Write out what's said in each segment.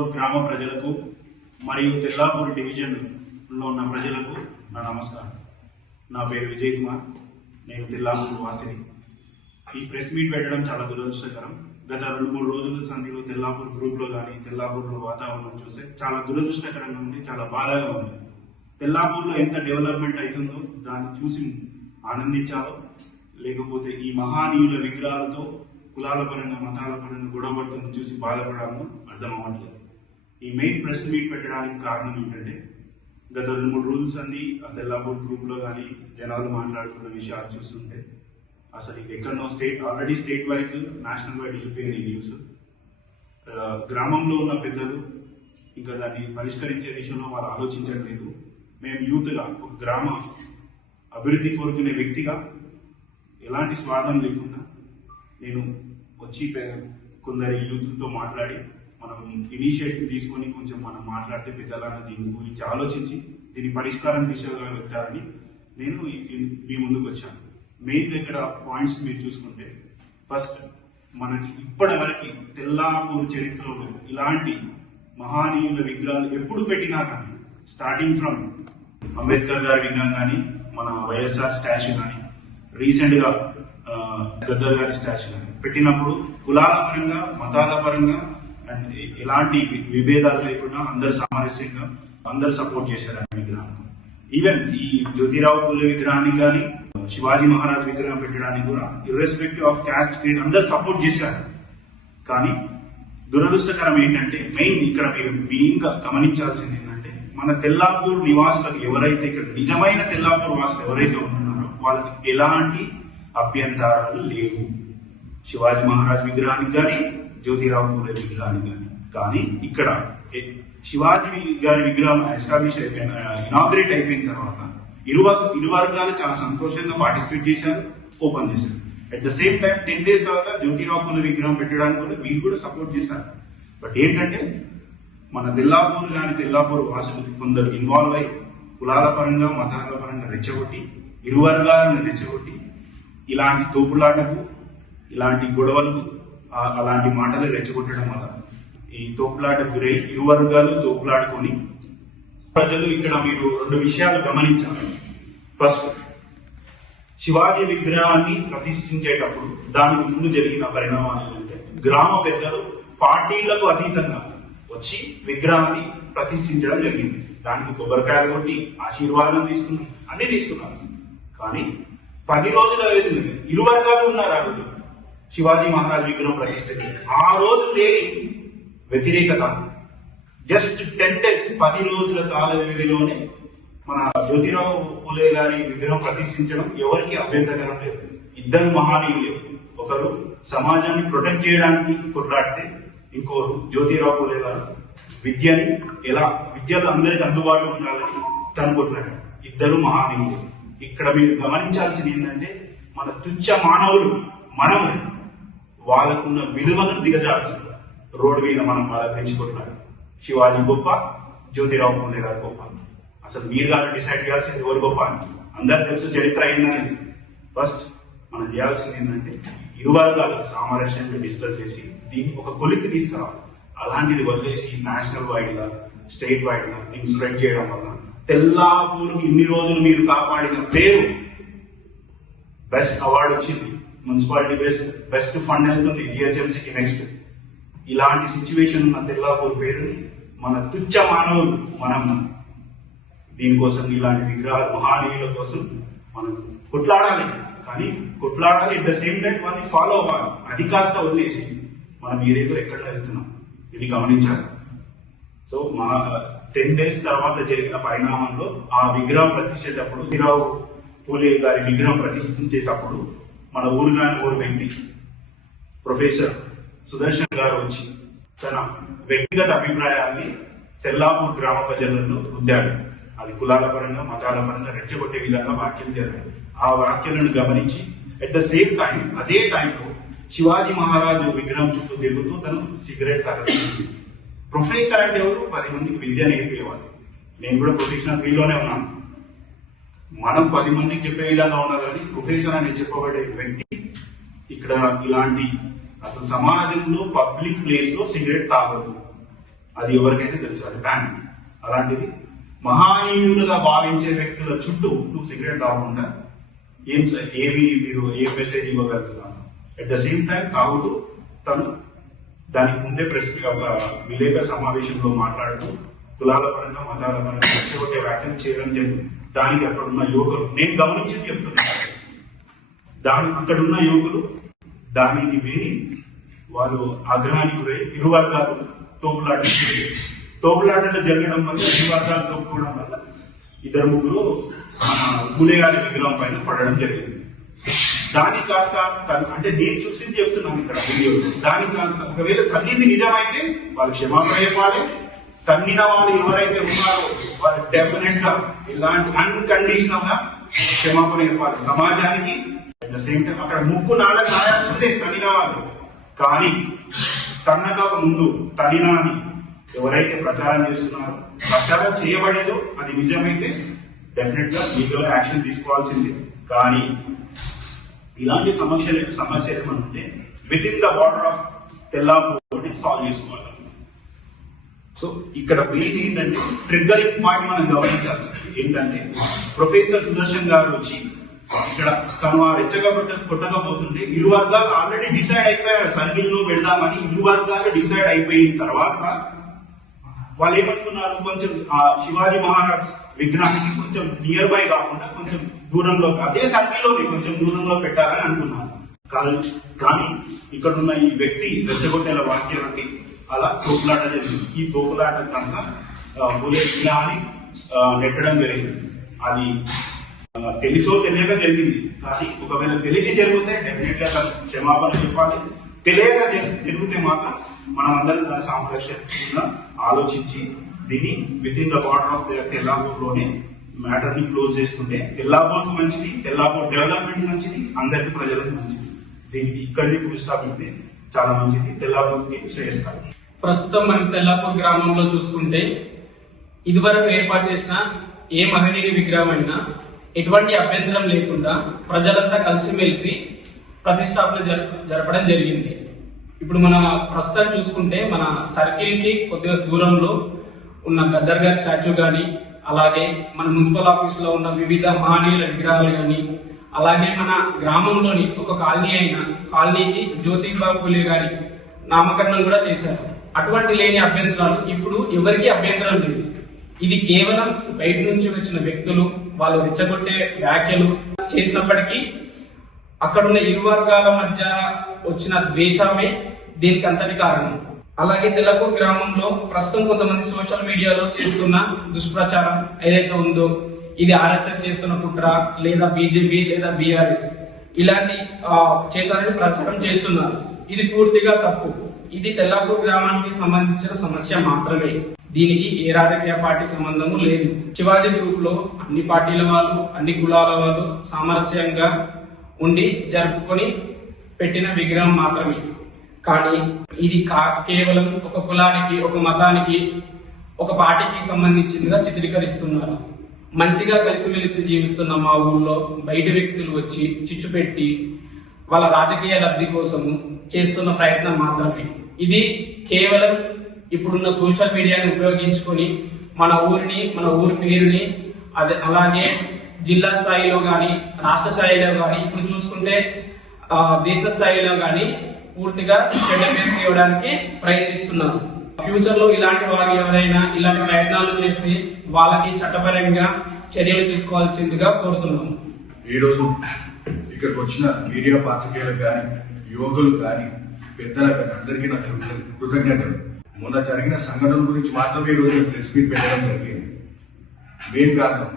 గ్రామ ప్రజలకు మరియు తెల్లాపూర్ డివిజన్లో ఉన్న ప్రజలకు నా నమస్కారం. నా పేరు విజయ్ కుమార్. నేను తెల్లాపూర్ వాసిని. ఈ ప్రెస్ మీట్ పెట్టడం చాలా దురదృష్టకరం. గత రెండు మూడు రోజుల సంధిలో తెల్లాపూర్ గ్రూప్లో కానీ తెల్లాపూర్లో వాతావరణం చూస్తే చాలా దురదృష్టకరంగా ఉంది చాలా బాధగా ఉంది. తెల్లాపూర్లో ఎంత డెవలప్మెంట్ అవుతుందో దాన్ని చూసి ఆనందించాలో లేకపోతే ఈ మహానీయుల విగ్రహాలతో కులాల పరంగా మతాల పరంగా గొడవపడుతున్న చూసి బాధపడాలో అర్థం అవ్వట్లేదు. ఈ మెయిన్ ప్రెస్ మీట్ పెట్టడానికి కారణం ఏంటంటే గత రెండు మూడు రూల్స్ అన్ని ఆ తెల్లాపూర్ గ్రూప్లో కానీ జనాలు మాట్లాడుతున్న విషయాలు చూస్తుంటే అసలు ఇది ఎక్కడనో state already state wise national wide వెళ్ళిపోయింది ఈ న్యూస్ గ్రామంలో ఉన్న పెద్దలు ఇంకా దాన్ని పరిష్కరించే దిశలో వాళ్ళు ఆలోచించట్లేదు. మేము యూత్గా ఒక గ్రామ అభివృద్ధి కోరుకునే వ్యక్తిగా ఎలాంటి స్వాదం లేకుండా నేను వచ్చి కొందరి యూత్తో మాట్లాడి మనం ఇనిషియేటివ్ తీసుకొని కొంచెం మనం మాట్లాడితే పెద్దలాగా దీని గురించి ఆలోచించి దీని పరిష్కారం దిశగా వెళ్తారని నేను మీ ముందుకు వచ్చాను. మెయిన్ ఇక్కడ పాయింట్స్ మీరు చూసుకుంటే ఫస్ట్ మనకి ఇప్పటి వరకు తెల్లాపూరు చరిత్రలో ఇలాంటి మహానీయుల విగ్రహాలు ఎప్పుడు పెట్టినా కానీ స్టార్టింగ్ ఫ్రమ్ అంబేద్కర్ గారి విగ్రహం కానీ మన వైఎస్ఆర్ స్టాచ్యూ కానీ రీసెంట్గా గద్దర్ గారి స్టాచ్యూ కానీ పెట్టినప్పుడు కులాల పరంగా మతాల పరంగా ఎలాంటి విభేదాలు లేకుండా అందరు సామరస్యంగా అందరు సపోర్ట్ చేశారు ఆ విగ్రహాన్ని ఈవెన్ ఈ జ్యోతిరావు పూలే విగ్రహానికి కానీ శివాజీ మహారాజ్ విగ్రహం పెట్టడానికి కూడా ఇర్రెస్పెక్టివ్ ఆఫ్ క్యాస్ట్ క్రీడ్ అందరు సపోర్ట్ చేశారు. కానీ దురదృష్టకరం ఏంటంటే మెయిన్ ఇక్కడ మీరు మెయిన్గా గమనించాల్సింది ఏంటంటే మన తెల్లాపూర్ నివాసులకు ఎవరైతే ఇక్కడ నిజమైన తెల్లాపూర్ వాసులు ఎవరైతే ఉంటున్నారో వాళ్ళకి ఎలాంటి అభ్యంతరాలు లేవు. శివాజీ మహారాజ్ విగ్రహానికి కానీ జ్యోతిరావు పూలే విగ్రహానికి కానీ. కానీ ఇక్కడ శివాజీ గారి విగ్రహం ఎస్టాబ్లిష్ అయిపోయిన ఇనాగ్రేట్ అయిపోయిన తర్వాత ఇరు ఇరు వర్గాలు చాలా సంతోషంగా పార్టిసిపేట్ చేశారు ఓపెన్ చేశారు. At the same time ten days తర్వాత జ్యోతిరావు పూలే విగ్రహం పెట్టడానికి కూడా వీళ్ళు కూడా సపోర్ట్ చేశారు. బట్ ఏంటంటే మన తెల్లాపూర్ కానీ తెల్లాపూర్ వాసులు కొందరు ఇన్వాల్వ్ అయ్యి కులాల పరంగా మతాల పరంగా రెచ్చగొట్టి ఇరు వర్గాలను రెచ్చగొట్టి ఇలాంటి తోపులాటకు ఇలాంటి గొడవలకు అలాంటి మాటలు రెచ్చగొట్టడం వల్ల ఈ తోపులాటకు గురై ఇరు వర్గాలు తోపులాడుకొని ప్రజలు ఇక్కడ మీరు రెండు విషయాలు గమనించాలి. ఫస్ట్ శివాజీ విగ్రహాన్ని ప్రతిష్ఠించేటప్పుడు దానికి ముందు జరిగిన పరిణామాలు ఏంటంటే గ్రామ పెద్దలు పార్టీలకు అతీతంగా వచ్చి విగ్రహాన్ని ప్రతిష్ఠించడం జరిగింది. దానికి కొబ్బరికాయలు కొట్టి ఆశీర్వాదం తీసుకున్నారు అన్ని తీసుకున్నారు కానీ పది రోజుల వ్యవధిలో ఇరు వర్గాలు ఉన్నారు ఆ రోజు. శివాజీ మహారాజ్ విగ్రహం ప్రతిష్ఠకి ఆ రోజు లేని వ్యతిరేకత. జస్ట్ టెన్ డేస్ పది రోజుల కాల వ్యవధిలోనే మన జ్యోతిరావు పూలే గారి విగ్రహం ప్రతిష్ఠించడం ఎవరికి అభ్యంతరకరం లేదు. ఇద్దరు మహానీయులే. ఒకరు సమాజాన్ని ప్రొటెక్ట్ చేయడానికి కొట్లాడితే ఇంకోరు జ్యోతిరావు పూలే గారు విద్యని ఎలా విద్యలు అందరికి అందుబాటులో ఉండాలని తను కొట్లాడారు ఇద్దరు మహానీయులు. ఇక్కడ మీరు గమనించాల్సింది ఏంటంటే మన తుచ్చ మానవులు మనం వాళ్ళకున్న విలువను దిగజార్చుతారు రోడ్డు మీద మనం బాగా పెంచుకుంటున్నారు శివాజీ గొప్ప జ్యోతిరావు పూలే గారు గొప్ప. అసలు మీరు గారు డిసైడ్ చేయాల్సింది ఎవరు గొప్ప అని. అందరికి తెలుసు చరిత్ర అయిందని ఫస్ట్ మనం చేయాల్సింది ఏంటంటే ఇరు వర్గాలు సామరస్యంగా డిస్కస్ చేసి దీన్ని ఒక కొలికి తీసుకురావాలి. అలాంటిది వదిలేసి నేషనల్ వైడ్గా స్టేట్ వైడ్గా దీన్ని స్ప్రెడ్ చేయడం వల్ల తెల్లాపూర్ ఇన్ని రోజులు మీరు కాపాడిన పేరు బెస్ట్ అవార్డు వచ్చింది. మున్సిపాలిటీ బెస్ట్ బెస్ట్ ఫండ్ వెళ్తుంది జిహెచ్ఎంసీకి నెక్స్ట్. ఇలాంటి సిచ్యువేషన్ ఉన్న తెల్లాపూర్ పేరుని మన తుచ్చ మానవులు మనం దీనికోసం ఇలాంటి విగ్రహాలు మహానీయుల కోసం మనం కొట్లాడాలి. కానీ కొట్లాడాలి ఎట్ ద సేమ్ టైం వాళ్ళని ఫాలో అవ్వాలి. అది కాస్త వదిలేసి మనం ఏదేదో ఎక్కడ వెళ్తున్నాం. ఇది గమనించాలి. సో మా టెన్ డేస్ తర్వాత జరిగిన పరిణామంలో ఆ విగ్రహం ప్రతిష్ఠేటప్పుడు హీరావు పూలే గారి విగ్రహం ప్రతిష్ఠించేటప్పుడు మన ఊరు కాని ఊరు వ్యక్తి ప్రొఫెసర్ సుదర్శన్ గారు వచ్చి తన వ్యక్తిగత అభిప్రాయాన్ని తెల్లాపూర్ గ్రామ ప్రజలలో రుద్దాడు. అది కులాల పరంగా మతాల పరంగా రెచ్చగొట్టే విధంగా వ్యాఖ్యలు జరిగాయి. ఆ వ్యాఖ్యలను గమనించి అట్ ద సేమ్ టైం అదే టైంలో శివాజీ మహారాజు విగ్రహం చుట్టూ తిరుగుతూ తను సిగరెట్ తాగుతుంది ప్రొఫెసర్ అంటే ఎవరు? పది మందికి విద్య నేర్పేవాడు నేను కూడా ప్రొఫెషనల్ ఫీల్డ్లోనే ఉన్నాను. మనం పది మందికి చెప్పే విధంగా ఉన్నారు కానీ ప్రొఫెసర్ అని చెప్పబడే వ్యక్తి ఇక్కడ ఇలాంటి అసలు సమాజంలో పబ్లిక్ ప్లేస్లో సిగరెట్ తాగదు. అది ఎవరికైతే తెలుసు? అది బ్యాన్ అలాంటిది మహానీయులుగా భావించే వ్యక్తుల చుట్టూ నువ్వు సిగరెట్ తాగకుండా ఏం ఏమి మీరు ఏ మెసేజ్ ఇవ్వగలుగుతున్నాను అట్ ద సేమ్ టైం తాగుతూ తను దానికి ముందే ప్రెస్ ఒక విలేకరుల సమావేశంలో మాట్లాడుతూ కులాల పరంగా మతాల పరంగా రెచ్చగొట్టే వ్యాఖ్యలు చేయడం జరిగింది. దానికి అక్కడ ఉన్న యువకులు నేను గమనించింది చెప్తున్నాను దాని అక్కడున్న యువకులు దానిని వేరి వారు ఆగ్రహానికి గురై ఇరు వర్గాలు తోపులాటలు తోపులాటలు జరగడం వల్ల ఇరు వర్గాలు తోపుకోవడం వల్ల ఇద్దరు ముగ్గురు మన విగ్రహం పైన పడడం జరిగింది. దానికి కాస్త అంటే నేను చూసింది చెప్తున్నాను ఇక్కడ వీడియో దానికి కాస్త ఒకవేళ తల్లింది నిజమైతే వాళ్ళు క్షమాపణ చెప్పాలి తన్నిన వాళ్ళు ఎవరైతే ఉన్నారో వాళ్ళు డెఫినెట్గా ఇలాంటి అన్కండిషనల్గా క్షమాపణ చెప్పాలి. సమాజానికి అట్ ద సేమ్ టైం అక్కడ ముక్కు నాళ్ళ గాయాల్సిందే తన్నిన వాళ్ళు. కానీ తన్నగా ముందు తనినా అని ఎవరైతే ప్రచారం చేస్తున్నారో ప్రచారం చేయబడేదో అది నిజమైతే డెఫినెట్గా లీగల్ యాక్షన్ తీసుకోవాల్సిందే. కానీ ఇలాంటి సమస్యలు సమస్య ఏమంటే with in the border of Tellapur solve చేసుకోవాలి. సో ఇక్కడ మెయిన్ ఏంటంటే ట్రిగ్గరింగ్ పాయింట్ మనం గమనించాల్సి ఏంటంటే ప్రొఫెసర్ సుదర్శన్ గారు వచ్చి ఇక్కడ తను ఆ రెచ్చగా కొట్టకపోతుంటే ఇరు వర్గాలు ఆల్రెడీ డిసైడ్ అయిపోయారు. సర్కిల్లో వెళ్దామని ఇరు వర్గాలు డిసైడ్ అయిపోయిన తర్వాత వాళ్ళు ఏమనుకున్నారు కొంచెం ఆ శివాజీ మహారాజ్ విగ్రహానికి కొంచెం నియర్ బై కాకుండా కొంచెం దూరంలో అదే సర్కిల్లోనే కొంచెం దూరంలో పెట్టాలని అనుకున్నారు కానీ కానీ ఇక్కడ ఉన్న ఈ వ్యక్తి రెచ్చగొట్టేల వాక్యాలకి అలా తోపులాట జరిగింది. ఈ తోపులాట కాస్త బుల్లెట్ ఇలా అని నెట్టడం జరిగింది. అది ఆ, తెలుసో తెలియక జరిగింది. కానీ ఒకవేళ తెలిసి జరిగితే డెఫినెట్గా తను క్షమాపణ చెప్పాలి. తెలియక జరిగితే మాత్రం మనం అందరం దాని ఆలోచించి దీన్ని with in the border of తెల్లాపూర్లోనే మ్యాటర్ని క్లోజ్ చేసుకుంటే తెల్లాపూర్ మంచిది తెల్లాపూర్ డెవలప్మెంట్ మంచిది అందరికి ప్రజలకు మంచిది. దీనికి ఇక్కడిని ఫుల్ చాలా మంచిది. తెల్లాపూర్కి శ్రేయస్కరం. ప్రస్తుతం మనం తెల్లాపూర్ గ్రామంలో చూసుకుంటే ఇదివరకు ఏర్పాటు చేసిన ఏ మహనీయుడి విగ్రహం అయినా ఎటువంటి అభ్యంతరం లేకుండా ప్రజలంతా కలిసిమెలిసి ప్రతిష్టాపన జరప- జరపడం జరిగింది. ఇప్పుడు మన ప్రస్తుతం చూసుకుంటే మన సర్కిల్కి కొద్దిగా దూరంలో ఉన్న గద్దర్ గారి స్టాచ్యూ కానీ అలాగే మన మున్సిపల్ ఆఫీస్లో ఉన్న వివిధ మహనీయుల విగ్రహాలు కానీ అలాగే మన గ్రామంలోని ఒక కాలనీ అయిన కాలనీకి జ్యోతిబా పూలే గారి నామకరణం కూడా చేశారు. అటువంటి లేని అభ్యంతరాలు ఇప్పుడు ఎవరికీ అభ్యంతరం లేదు. ఇది కేవలం బయట నుంచి వచ్చిన వ్యక్తులు వాళ్ళు రెచ్చగొట్టే వ్యాఖ్యలు చేసినప్పటికీ అక్కడున్న ఇరు వర్గాల మధ్య వచ్చిన ద్వేషమే దీనికి అంతటి కారణం. అలాగే తెల్లపూర్ గ్రామంలో ప్రస్తుతం కొంతమంది సోషల్ మీడియాలో చేస్తున్న దుష్ప్రచారం ఏదైతే ఉందో ఇది ఆర్ఎస్ఎస్ చేస్తున్న కుట్ర లేదా బీజేపీ లేదా బీఆర్ఎస్. ఇలాంటి చేశారని ప్రచారం చేస్తున్నారు. ఇది పూర్తిగా తప్పు. ఇది తెల్లాపూర్ గ్రామానికి సంబంధించిన సమస్య మాత్రమే. దీనికి ఏ రాజకీయ పార్టీ సంబంధము లేదు. శివాజీ గ్రూప్లో అన్ని పార్టీల వాళ్ళు అన్ని కులాల వాళ్ళు సామరస్యంగా ఉండి జరుపుకొని పెట్టిన విగ్రహం మాత్రమే. కానీ ఇది కా- కేవలం ఒక కులానికి ఒక మతానికి ఒక పార్టీకి సంబంధించిందిగా చిత్రీకరిస్తున్నారు. మంచిగా కలిసిమెలిసి జీవిస్తున్న మా ఊళ్ళో బయట వ్యక్తులు వచ్చి చిచ్చు పెట్టి వాళ్ళ రాజకీయ లబ్ధి కోసము చేస్తున్న ప్రయత్నం మాత్రమే. ఇది కేవలం ఇప్పుడున్న సోషల్ మీడియాని ఉపయోగించుకొని మన ఊరిని మన ఊరి పేరుని అదే అలాగే జిల్లా స్థాయిలో కానీ రాష్ట్ర స్థాయిలో కానీ ఇప్పుడు చూసుకుంటే దేశ స్థాయిలో కానీ పూర్తిగా చెడ్డ పేరు తీయడానికి ప్రయత్నిస్తున్నారు ఫ్యూచర్లో ఇలాంటి వారు ఎవరైనా ఇలాంటి ప్రయత్నాలు చేసి వాళ్ళకి చట్టపరంగా చర్యలు తీసుకోవాల్సిందిగా కోరుతున్నాము ఈరోజు ఇక్కడికి వచ్చిన మీడియా పాత్రికేయులకు కానీ యువకులు కానీ పెద్దలకు అందరికీ నా కృతజ్ఞతలు. మొన్న జరిగిన సంఘటన గురించి మాత్రమే ఈరోజు ప్రెస్ మీట్ పెట్టడం జరిగింది. మెయిన్ కారణం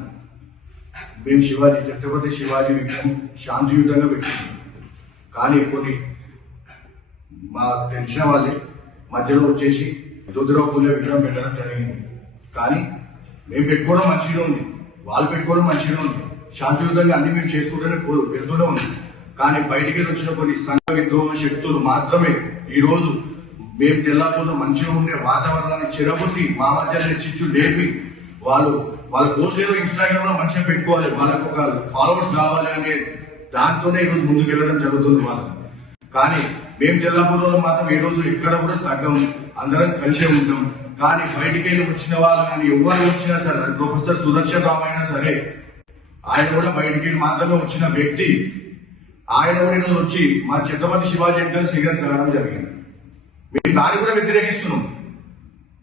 మేము శివాజీ ఛత్రపతి శివాజీ విగ్రహం శాంతియుతంగా పెట్టుకున్నాం. కానీ కొన్ని మా తెలిసిన వాళ్ళే మధ్యలో వచ్చేసి జ్యోతిరావు పూజ విగ్రహం పెట్టడం జరిగింది. కానీ మేము పెట్టుకోవడం మంచిగా ఉంది. వాళ్ళు పెట్టుకోవడం మంచిగా ఉంది. శాంతియుతంగా అన్ని మేము చేసుకుంటూనే వెళ్తూనే ఉంది కానీ బయటికి వెళ్ళి వచ్చిన కొన్ని సంఘ విద్రోహ శక్తులు మాత్రమే ఈ రోజు మేము తెల్లాపూర్లో మంచిగా ఉండే వాతావరణాన్ని చెరగొట్టి మా మధ్యలో చిచ్చు లేపి వాళ్ళు వాళ్ళ పోస్ట్ ఏదో ఇన్స్టాగ్రామ్లో మంచిగా పెట్టుకోవాలి. వాళ్ళకు ఒక ఫాలోవర్స్ కావాలి అనే దాంతోనే ఈరోజు ముందుకు వెళ్ళడం జరుగుతుంది వాళ్ళకి. కానీ మేము తెల్లాపూర్లో మాత్రం ఈ రోజు ఎక్కడ కూడా తగ్గం. అందరం కలిసే ఉంటాం. కానీ బయటికి వెళ్ళి వచ్చిన వాళ్ళు కానీ ఎవరు వచ్చినా సరే ప్రొఫెసర్ సుదర్శన్ రావు అయినా సరే ఆయన కూడా బయటికి వెళ్ళి మాత్రమే వచ్చిన వ్యక్తి. ఆయన కూడా వచ్చి మా ఛత్రపతి శివాజీ అంటే సిగరెట్ తాగడం జరిగింది. మేము దాన్ని కూడా వ్యతిరేకిస్తున్నాం.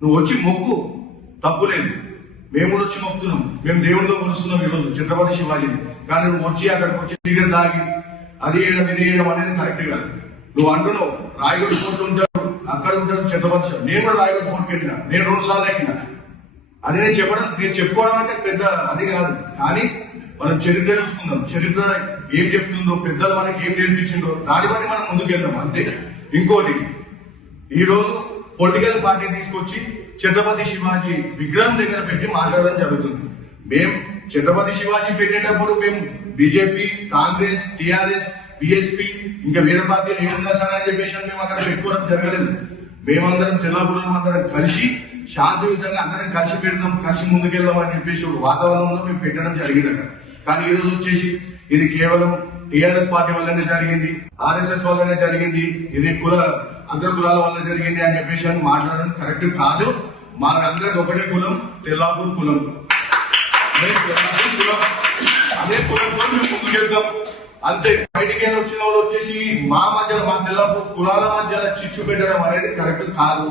నువ్వు వచ్చి మొక్కు. తప్పు లేదు. మేము కూడా వచ్చి మొక్కుతున్నాం. మేము దేవుడితో కొలుస్తున్నాం ఈరోజు ఛత్రపతి శివాజీని. కానీ నువ్వు వచ్చి అక్కడికి వచ్చి సిగరెట్ తాగి అది వేయడం ఇది వేయడం అనేది కరెక్ట్ కాదు. నువ్వు అంటున్నావు రాయగడ ఫోర్ట్ ఉంటాడు అక్కడ ఉంటాడు ఛత్రపతి శివాజీ. నేను కూడా రాయగడ ఫోర్ట్కి వెళ్ళిన. నేను రెండు సార్లు ఎక్కిన. అది నేను చెప్పడం నేను చెప్పుకోవడం అంటే పెద్ద అది కాదు. కానీ మనం చరిత్ర చూసుకుందాం చరిత్ర ఏం చెప్తుందో పెద్దలు మనకి ఏం నేర్పించిందో దాన్ని బట్టి మనం ముందుకెళ్దాం అంతే. ఇంకోటి ఈ రోజు పొలిటికల్ పార్టీ తీసుకొచ్చి ఛత్రపతి శివాజీ విగ్రహం దగ్గర పెట్టి మాట్లాడడం జరుగుతుంది. మేము ఛత్రపతి శివాజీ పెట్టేటప్పుడు మేము బీజేపీ కాంగ్రెస్ టిఆర్ఎస్ బిఎస్పి ఇంకా వేరే పార్టీలు ఏమన్నా సరే అని చెప్పేసి మేము అక్కడ పెట్టుకోవడం జరగలేదు. మేమందరం తెల్లపురం అందరం కలిసి శాంతియుతంగా అందరం కలిసి పెడదాం కలిసి ముందుకెళ్దాం అని చెప్పేసి ఒక వాతావరణంలో మేము పెట్టడం జరిగింది అక్కడ కానీ ఈ రోజు వచ్చేసి ఇది కేవలం టీఆర్ఎస్ పార్టీ వల్లనే జరిగింది ఆర్ఎస్ఎస్ వల్లనే జరిగింది ఇది కుల అగ్ర కులాల వల్ల జరిగింది అని చెప్పేసి అని మాట్లాడడం కరెక్ట్ కాదు. మనందరికి ఒకటే కులం తెల్లాపూర్ కులం. అదే కులం అదే కులంతో ముందుకు ముందుకెళ్తాం అంతే బయటికి వచ్చిన వాళ్ళు వచ్చేసి మా మధ్యలో మా తెల్లాపూర్ కులాల మధ్యలో చిచ్చు పెట్టడం అనేది కరెక్ట్ కాదు.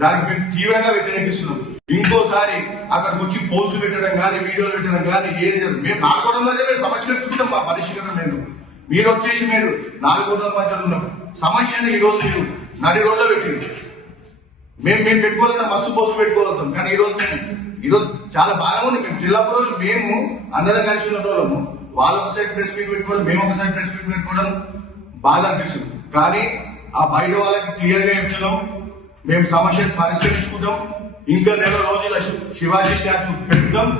దానికి మేము తీవ్రంగా వ్యతిరేకిస్తున్నాం. ఇంకోసారి అక్కడికి వచ్చి పోస్టులు పెట్టడం కానీ వీడియోలు పెట్టడం కానీ ఏది జరగదు. మేము నాలుగోడల మధ్య సమస్యలుసుకుంటాం మా పరిశీలన నేను మీరు వచ్చేసి మీరు నాలుగోడల మధ్యలో ఉన్నాం సమస్యను ఈరోజు మీరు నడి రోడ్లో పెట్టి మేము మేము పెట్టుకోగలుగుతాం మస్తు పోస్టులు పెట్టుకోగలుగుతాం. కానీ ఈ రోజు మేము ఈరోజు చాలా బాగా ఉంది. మేము జిల్లాపురంలో మేము అందరం కలిసి ఉన్న వాళ్ళము. వాళ్ళ ఒకసారి ప్రెస్ మీట్ పెట్టుకోవడం మేము ఒకసారి ప్రెస్ మీట్ పెట్టుకోవడం బాగా అనిపిస్తుంది. కానీ ఆ బయట వాళ్ళకి క్లియర్గా చెప్తున్నాం. మేము సమస్యను పరిష్కరించుకుందాం. ఇంకా నెల రోజుల శివాజీ స్టాచ్యూ పెట్టుదాం.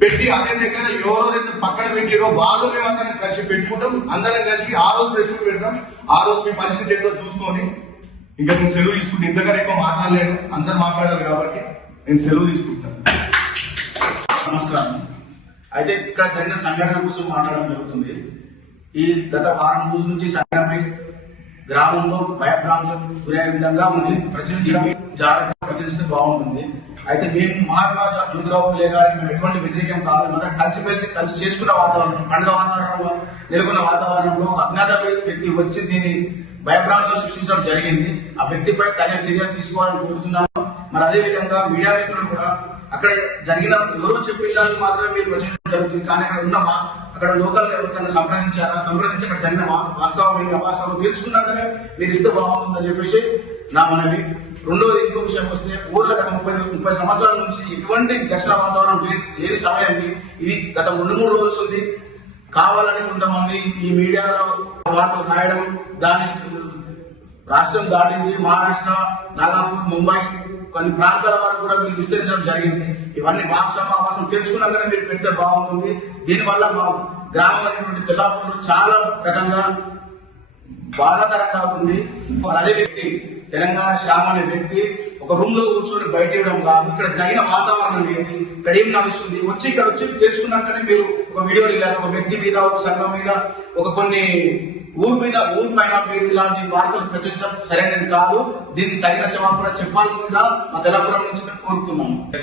పెట్టి అదే దగ్గర ఎవరెవరైతే పక్కన పెట్టిరో వాళ్ళు మేము అందరం కలిసి పెట్టుకుంటాం. అందరం కలిసి ఆ రోజు ప్రెస్ మీట్ పెడతాం ఆ రోజు మీ పరిస్థితి ఏంటో చూసుకొని. ఇంకా నేను సెలవు తీసుకుంటే ఇంతకన్నా ఎక్కువ మాట్లాడలేను. అందరు మాట్లాడాలి కాబట్టి నేను సెలవు తీసుకుంటాను నమస్కారం. అయితే ఇక్కడ జరిగిన సంఘటన కోసం మాట్లాడడం జరుగుతుంది. ఈ గత వారం రోజుల నుంచి సంఘటనపై గ్రామంలో భయభ్రాంతులకు గురయ్యే విధంగా ఉంది. ప్రచురించడం జాగ్రత్తగా ప్రచురిస్తే బాగుంటుంది. అయితే మేము మహారాజా జ్యోతిరావు పూలే గారికి మేము ఎటువంటి వ్యతిరేకం కాదు. మనం కలిసిమెలిసి కలిసి చేసుకున్న వాతావరణం పండుగ వాతావరణంలో నెలకొన్న వాతావరణంలో అజ్ఞాత వ్యక్తి వచ్చి దీన్ని భయభ్రాంతులు సృష్టించడం జరిగింది. ఆ వ్యక్తిపై తగిన చర్యలు తీసుకోవాలని కోరుతున్నాము. మరి అదే విధంగా మీడియా మిత్రులు కూడా అక్కడ జరిగిన ఎవరో చెప్పిన దానికి మాత్రమే మీరు ప్రచురించడం జరుగుతుంది. కానీ అక్కడ ఉన్న అక్కడ లోకల్ ఎవరికైనా సంప్రదించారా? సంప్రదించి అక్కడ జరిగిన వాస్తవం ఏంటి? అవాస్తవం తెలుసుకున్నాకనే మీరు ఇస్తే బాగుంటుందని చెప్పేసి నా మనవి. రెండోది ఇంకో విషయం వస్తే ఊర్లో గత ముప్పై ముప్పై సంవత్సరాల నుంచి ఎటువంటి ఘర్షణ వాతావరణం లేని లేని సమయాన్ని ఇది గత రెండు మూడు రోజులు ఉంది. కావాలని కొంతమంది ఈ మీడియాలో వార్తలు రాయడం దాని రాష్ట్రం దాటించి మహారాష్ట్ర నాగపూర్ ముంబై కొన్ని ప్రాంతాల వరకు కూడా మీరు విస్తరించడం జరిగింది. ఇవన్నీ వాస్తవం అవసరం తెలుసుకున్నాకనే మీరు పెడితే బాగుంటుంది. దీనివల్ల మా గ్రామం అనేటువంటి తెల్లాపూర్లో చాలా రకంగా బాధాకరంగా ఉంది. అదే వ్యక్తి తెలంగాణ శ్యామ్ అనే వ్యక్తి ఒక రూమ్లో కూర్చొని బయట ఇవ్వడం కాదు. ఇక్కడ జరిగిన వాతావరణం ఏంటి? ఇక్కడ ఏం నడుస్తుంది? వచ్చి ఇక్కడ వచ్చి తెలుసుకున్నాకనే మీరు ఒక వీడియో లేదా ఒక వ్యక్తి మీద ఒక సంఘం మీద ఒక కొన్ని ఊరు మీద ఊరు పైన మీరు ఇలాంటి వార్తలు ప్రచురించడం సరైనది కాదు. దీనికి తగిన క్షమాపణ చెప్పాల్సిందిగా మా తెలంగాణ నుంచి మేము కోరుతున్నాము. ఇక్కడ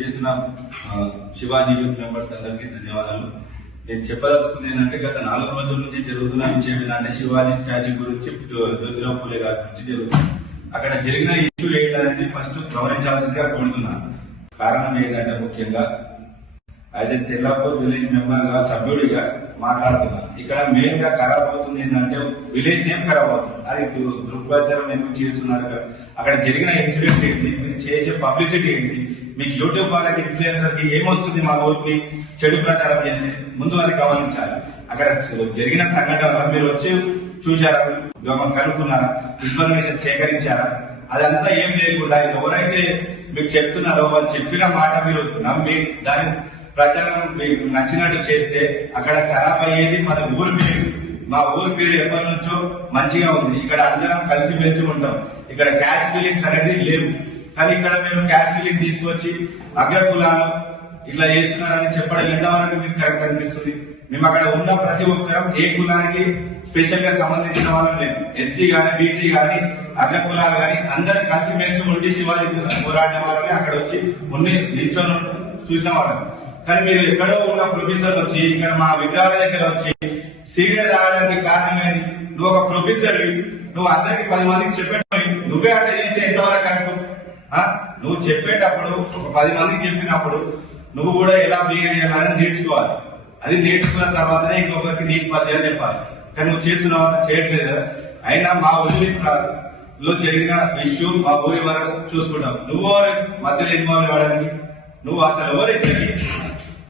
చేసిన శివాజీ యూత్ మెంబర్స్ అందరికీ ధన్యవాదాలు. నేను చెప్పదలుచుకుంది ఏంటంటే గత నాలుగు రోజుల నుంచి జరుగుతున్న ఈ అంటే శివాజీ స్టాచ్యూ గురించి జ్యోతిరావు పూలే గారి గురించి జరుగుతుంది. అక్కడ జరిగిన ఇష్యూ ఏంటనేది ఫస్ట్ గమనించాల్సిందిగా కోరుతున్నాను కారణం ఏంటంటే ముఖ్యంగా యాజ్ ఎ తెల్లాపూర్ విలేజ్ మెంబర్గా సభ్యుడిగా మాట్లాడుతున్నాను ఇక్కడ మెయిన్గా ఖరాబ్ అవుతుంది ఏంటంటే విలేజ్ నేమ్ ఖరాబ్ అవుతుంది. అది దు- ఎందుకు చేస్తున్నారు అక్కడ జరిగిన ఇన్సిడెంట్ ఏంటి? మీరు చేసే పబ్లిసిటీ ఏంటి? మీకు యూట్యూబ్ వాళ్ళకి ఇన్ఫ్లుయెన్సర్కి ఏమొస్తుంది మా ఊరికి చెడు ప్రచారం చేసి ముందు అది గమనించాలి. అక్కడ జరిగిన సంఘటన మీరు వచ్చి చూశారా? కనుక్కున్నారా? ఇన్ఫర్మేషన్ సేకరించారా? అదంతా ఏం లేకుండా ఎవరైతే మీకు చెప్తున్నారో వాళ్ళు చెప్పిన మాట మీరు నమ్మి దాని ప్రచారం మీకు నచ్చినట్టు చేస్తే అక్కడ ఖరాబ్ అయ్యేది మన ఊరి పేరు. మా ఊరి పేరు ఎప్పటి నుంచో మంచిగా ఉంది. ఇక్కడ అందరం కలిసి మెలిసి ఉంటాం. ఇక్కడ క్యాష్ ఫీలింగ్స్ అనేది లేవు. కానీ ఇక్కడ మేము క్యాష్ ఫీలింగ్ తీసుకొచ్చి అగ్రకులాలు ఇట్లా చేస్తున్నారని చెప్పడం ఎంతవరకు మీకు కరెక్ట్ అనిపిస్తుంది? మేము అక్కడ ఉన్న ప్రతి ఒక్కరం ఏ కులానికి స్పెషల్గా సంబంధించిన వాళ్ళం లేదు. ఎస్సీ గానీ బీసీ గానీ అగ్రకులాలు కానీ అందరూ కలిసి మెలిసి ఉండి శివాజీ కోసం పోరాడిన వాళ్ళని అక్కడ వచ్చి ఉండి నిల్చొని చూసిన వాళ్ళం. కానీ మీరు ఎక్కడో ఉన్న ప్రొఫెసర్ వచ్చి ఇక్కడ మా విగ్రహాల దగ్గర వచ్చి సిగరెట్ తాగడానికి కారణమేది నువ్వు ఒక ప్రొఫెసర్ నువ్వు అందరికి పది మందికి చెప్పేటప్పుడు నువ్వే అట్లా చేసి ఎంతవరకు కరెక్ట్? నువ్వు చెప్పేటప్పుడు ఒక పది మందికి చెప్పినప్పుడు నువ్వు కూడా ఎలా బిహేవ్ చేయాలని నేర్చుకోవాలి. అది నేర్చుకున్న తర్వాతనే ఇంకొకరికి నీటి పద్యాలు చెప్పాలి. కానీ నువ్వు చేస్తున్నావు అంటే చేయట్లేదు? అయినా మా ఊరి లో జరిగిన ఇష్యూ మా ఊరి వరకు చూసుకుంటాం. నువ్వు మధ్యలో ఎక్కువ అవ్వడానికి? నువ్వు అసలు ఎవరు ఇక్కడికి?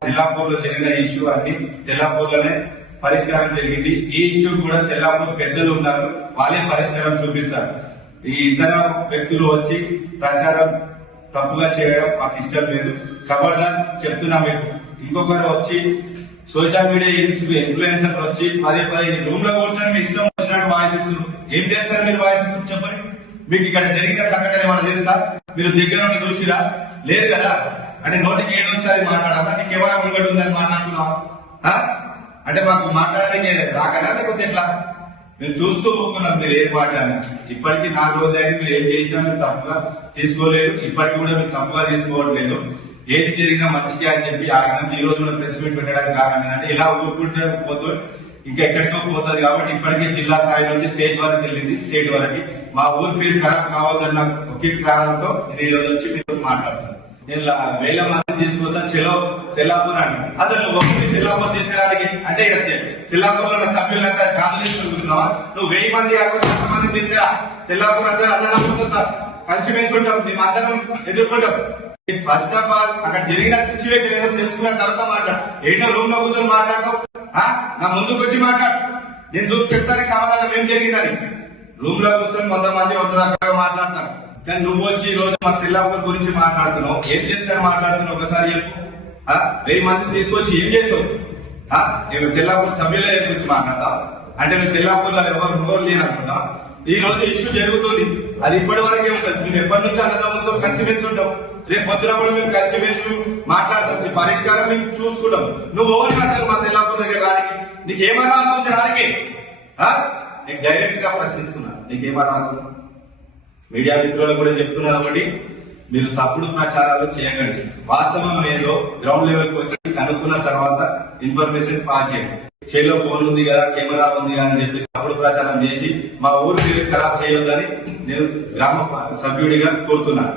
తెల్లాపూర్లో జరిగిన ఇష్యూ అన్ని తెల్లాపూర్లోనే పరిష్కారం జరిగింది. ఈ ఇష్యూ కూడా తెల్లాపూర్ పెద్దలు ఉన్నారు. వాళ్ళే పరిష్కారం చూపిస్తారు. ఈ ఇతర వ్యక్తులు వచ్చి ప్రచారం తప్పుగా చేయడం మాకు ఇష్టం లేదు. కాబట్టి చెప్తున్నా మీకు. ఇంకొకరు వచ్చి సోషల్ మీడియా ఇన్ఫ్లుయెన్సర్ వచ్చి పదే పదే రూమ్లో కూర్చొని మీ ఇష్టం వచ్చినట్టు వాయిస్ ఇస్తున్నారు ఏం తెలుసా మీరు వాయిస్ ఇస్తున్నారు చెప్పండి. మీకు ఇక్కడ జరిగిన సంఘటన ఏమైనా తెలుసా? మీరు దగ్గర నుండి చూసిరా? లేదు కదా? అంటే నోటికి ఏదోసారి మాట్లాడాలా నీకు ఎవరా ముంగడు ఉందని మాట్లాడుతున్నావా? అంటే మాకు మాట్లాడడానికి రాకనా? లేకపోతే ఎట్లా? మేము చూస్తూ పోకున్నాం మీరు ఏం మాట్లాడినా ఇప్పటికీ నాలుగు రోజులు అయింది మీరు ఏం చేసినా మీరు తప్పుగా తీసుకోలేదు. ఇప్పటికి కూడా మీరు తప్పుగా తీసుకోవట్లేదు. ఏది జరిగినా మంచిగా అని చెప్పి ఆగినాం ఈ రోజు కూడా ప్రెస్ మీట్ పెట్టడానికి కారణం. ఏంటంటే ఇలా ఊరుకుంటే పోతూ ఇంకా ఎక్కడికో పోతుంది కాబట్టి ఇప్పటికే జిల్లా స్థాయి నుంచి స్టేజ్ వరకు వెళ్ళింది స్టేట్ వరకు. మా ఊరి పేరు ఖరాబ్ కావద్దన్న ఒకే కారణంతో నేను ఈ రోజు వచ్చి మీతో మాట్లాడుతున్నాను నేను వేల మంది తీసుకొస్తా చెలో తెల్లాపూర్ అని. అసలు నువ్వు ఒకటి తెల్లాపూర్ తీసుకురానికి అంటే ఇక తెల్లాపూర్లో తెల్లాపూర్లో ఉన్న సభ్యులంతా కాదు కూర్చున్నావా నువ్వు వెయ్యి మంది కాకపోతే లక్ష మంది తీసుకురా. తెల్లాపూర్ అందరూ అందరం సార్ కలిసి పెంచుకుంటాం ఉంటాం. మేము అందరం ఎదుర్కొంటాం. ఫస్ట్ ఆఫ్ ఆల్ అక్కడ జరిగిన సిచ్యువేషన్ ఏదో తెలుసుకున్న తర్వాత మాట్లాడు. ఏంటో రూమ్లో కూర్చొని మాట్లాడతావు? నా ముందుకు వచ్చి మాట్లాడు. నేను చూసి చెప్తానికి సమాధానం ఏం జరిగిందని. రూమ్లో కూర్చొని వంద మంది వంద రకాలుగా మాట్లాడతారు. కానీ నువ్వు వచ్చి ఈ రోజు మా తెల్లాపూర్ గురించి మాట్లాడుతున్నావు. ఏం చేశారు మాట్లాడుతున్నావు ఒకసారి చెప్పు. వెయ్యి మంది తీసుకొచ్చి ఏం చేస్తావు? తెల్లాపూర్ సభ్యుల గురించి మాట్లాడతావు అంటే మేము తెల్లాపూర్ ఎవరు నోరు లేరు అనుకుంటాం. ఈ రోజు ఇష్యూ జరుగుతుంది. అది ఇప్పటి వరకే ఉంటుంది. మేము ఎప్పటి నుంచి అన్నదమ్ములతో కలిసి పెంచుంటాం ఉంటాం రేపు పొద్దున కూడా మేము కలిసి మెలిసి మాట్లాడతాం. ఈ పరిష్కారం మేము చూసుకుంటాం. నువ్వు ఎవరు అసలు మా తెల్లాపూర్ దగ్గర రానికి? నీకేమన్నా ఉంది రానికి? ఆ? నీకు డైరెక్ట్గా ప్రశ్నిస్తున్నా. నీకేమన్నా ఉంది? మీడియా మిత్రులకు కూడా చెప్తున్నాను ఒకటి మీరు తప్పుడు ప్రచారాలు చేయకండి వాస్తవం ఏదో గ్రౌండ్ లెవెల్కి వచ్చి కనుక్కున్న తర్వాత ఇన్ఫర్మేషన్ పాస్ చేయండి. చేలో ఫోన్ ఉంది కదా కెమెరా ఉంది కదా అని చెప్పి తప్పుడు ప్రచారం చేసి మా ఊరు పేరు ఖరాబ్ చేయొద్దని నేను గ్రామ సభ్యుడిగా కోరుతున్నాను.